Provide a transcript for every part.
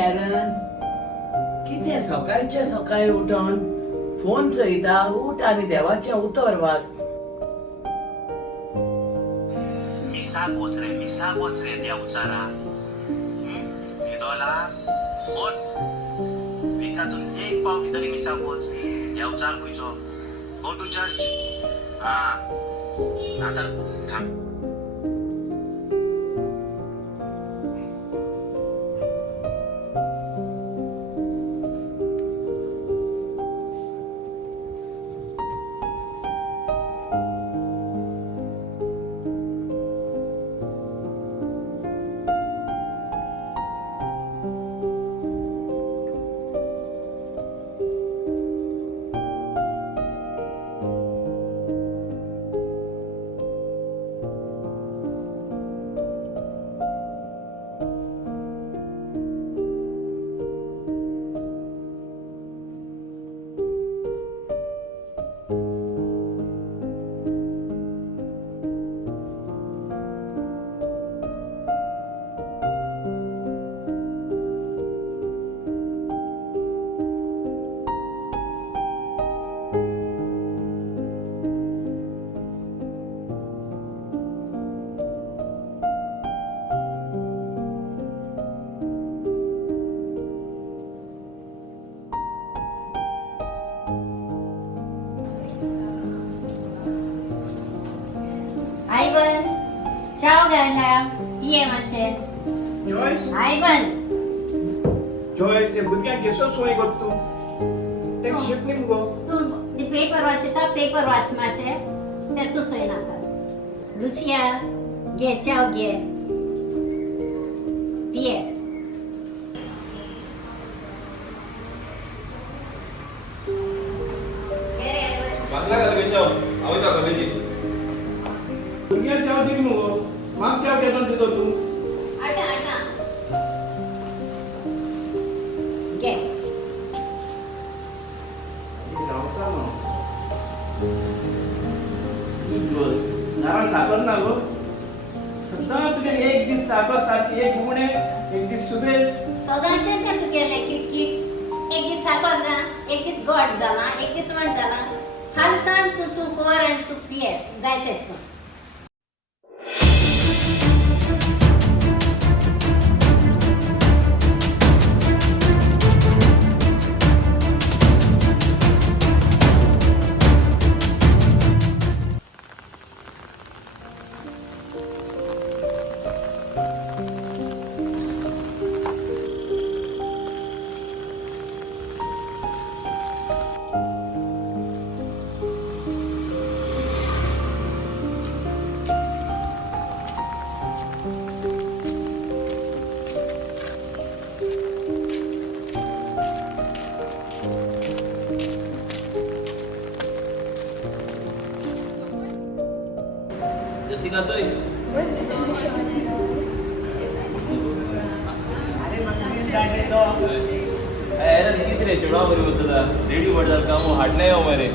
यारन कितें सकाळच्या सकाळी उठोन फोन चयता उठ आनी देवाचें उतर वाच. मिसाक वच रे देवचारा. विदोला वच विकातून एक पाव कितरी मिसाक वच देवचार खंयचो गो टू चर्च. हा आता थांब. आयवन चाव घ्यायला ये मातशें. जॉयस आयवन जॉयस हे भुरग्यांक केसो सोय गो तूं तेक शिकली मुगो. तू पेपर वाचता पेपर वाच मातशें ते तू चोयनाका. लुसिया घे चाव घे पिये. बांगला घालगेचो आवयता कॉलेजी. भुरग्यांक चाव दिली मुगो. म्हाका चाव घेता दितो तूं. आटा आटा घे. रावता न्हू. नारायण साकर ना गो. सदां तुगे एक दीस साकर सारकी एक गुणे एक दीस सुबेज. सदांचें तें तुगेलें किटकिट. एक दीस साकर ना एक दीस गोड जाला एक दीस वण जाला. हाल सांग तू कोर आनी तू पिये जाय तेश कोन. जसिका चोय. अरे किती रे चेडवा बरी बसता रेडी पडतात काम हाडले हो मरे.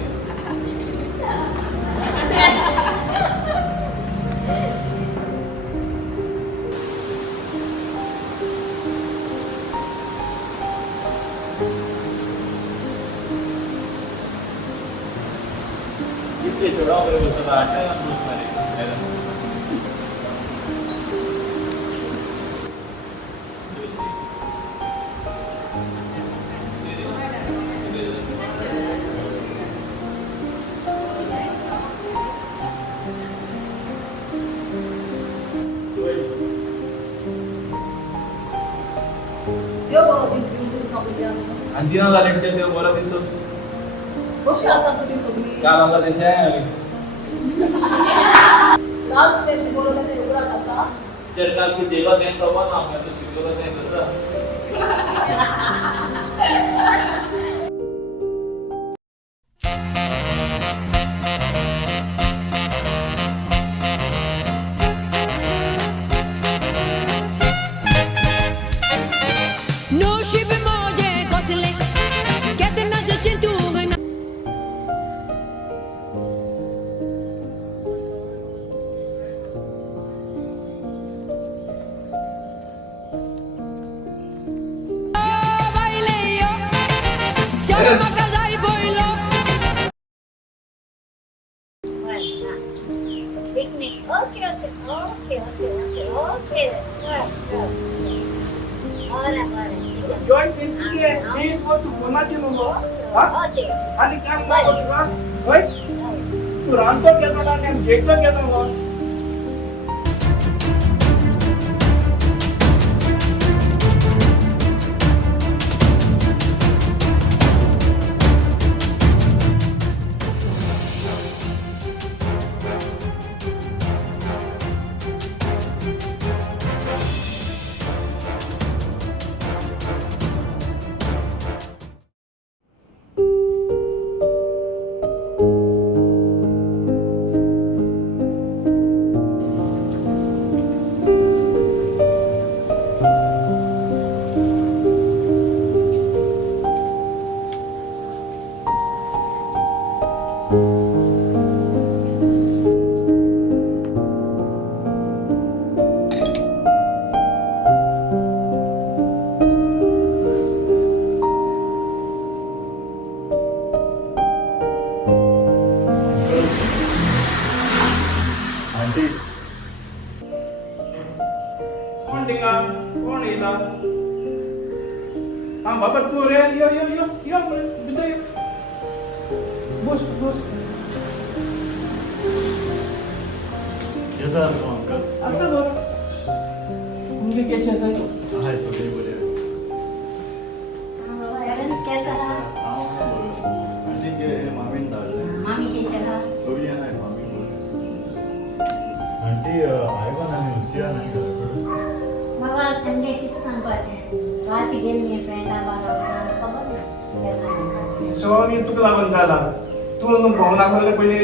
किती चेडवा बरी बसता हाडले मरे. आणि दिना झाले ते बरो दिसो. कशी आसा तुमी सगळी? काल आमकां तशें आमी काल तुमी शिकवलें तें उगडास आसा? तर काल तू देवा तें खबर ना आमकां तू शिकवलं तें करता. एक minute. Okay okay okay okay okay okay बरं बरं ठीक आहे. जॉईंट फॅमिली आहे मी व तू कोणाची नको हा ओके आणि काम नको तुला होय तू रांधतो केलो ना आणि जेवतो केलो ना आंटी कोण टिंगा कोण येला हा बाबा तू रे यो यो यो यो भितर यो बस बस केसं आसा अंकल असं बरं तुमचे कसे असायचे हाय सगळी बरी आहे अरुण कैसा रहा? हांव बरो आनी हे मामीन धाडलें मामी कैसे रहा? सगळी हाय मामी आंटी आयवान आनी लुसिया नाही घरा कडेन बाबा थंडे किती सांगपाचें राती गेली फ्रेंडा बाबा खबर ना केन्ना म्हणपाचें. सगळी तुका लागून जाला तू भोवना पयले पयली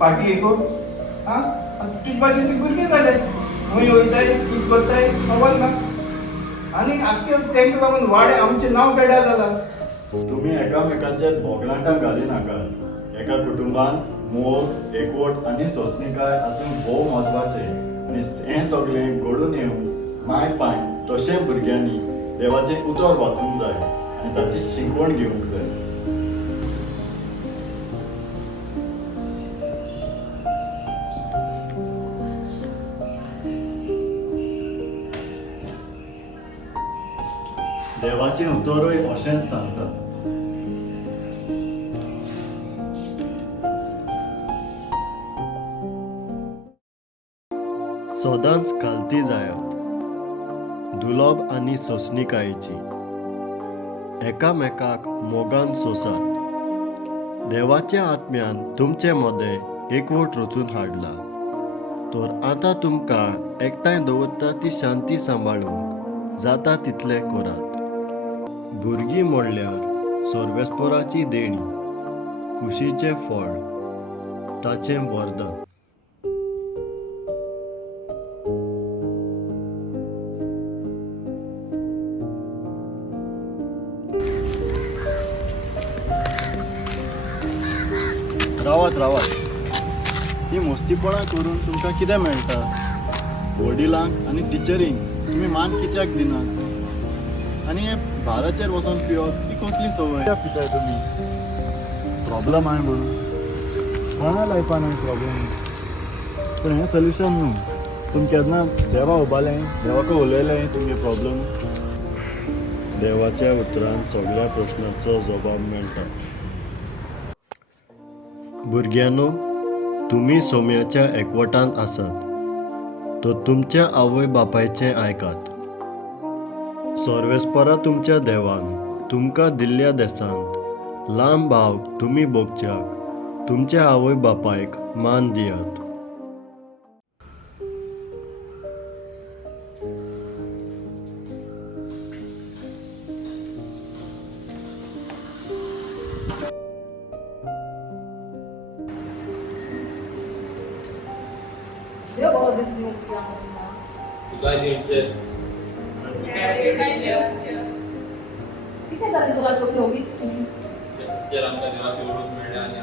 पार्टी हे कर हा तुझे भाशेन ती भुरगीं जाले खंय वयताय कितें करताय खबर ना आनी आख्खे तांकां लागून वाडे आमचें नांव पेड्या जालां तुम्ही एकामेकांचेर बोगलांटां घाली नाकात एका कुटुंबान मोग एकवट आनी सोंसणीकाय आसून भोव म्हत्वाचें आनी हें सगळें घडून येवन माय पाय तशें भुरग्यांनी देवाचें उतर वाचूंक जाय आनी ताची शिकवण घेवंक जाय देवाचें उतरूय अशेंच सांगता सदांच घालती जायात दुलोब आनी सोंसणीकायेची एकामेकाक मोगान सोसात देवाच्या आत्म्यान तुमचे मदें एकवट रचून हाडला तर आतां तुमकां एकठांय दवरता ती शांती सांबाळूंक जाता तितलें करात भुरगीं म्हणल्यार सर्वेस्पराची देणी खुशीचें फळ ताचें वरदान रावात ही मस्तीपणां करून तुमकां कितें मेळटा वडिलांक आनी टिचरींक तुमी मान कित्याक दिनात आनी हे बाराचेर वचोन पिवप ही कसली संवय कित्याक पिताय तुमी प्रॉब्लम आहाय म्हणून कोणा लायफान आनी प्रॉब्लम पूण हें सोल्युशन न्हू तुमी केन्ना देवा उबालें देवाक उलयलें तुमगे प्रॉब्लम देवाच्या उतरांत सगळ्या प्रश्नांचो जबाब मेळटा भुरग्यांनो तुमी सोम्याच्या एकवटांत आसात तो तुमच्या आवय बापायचें आयकात सर्वेस्परा तुमच्या देवान तुमकां दिल्ल्या देसांत लांब भाव तुमी भोगच्याक तुमच्या आवय बापायक मान दियात Deu bola desse meu piano, तुका जेवचे O que é essa língua que eu ouvi? जर आमकां देवाची ओळख मेळ्ळ्या आनी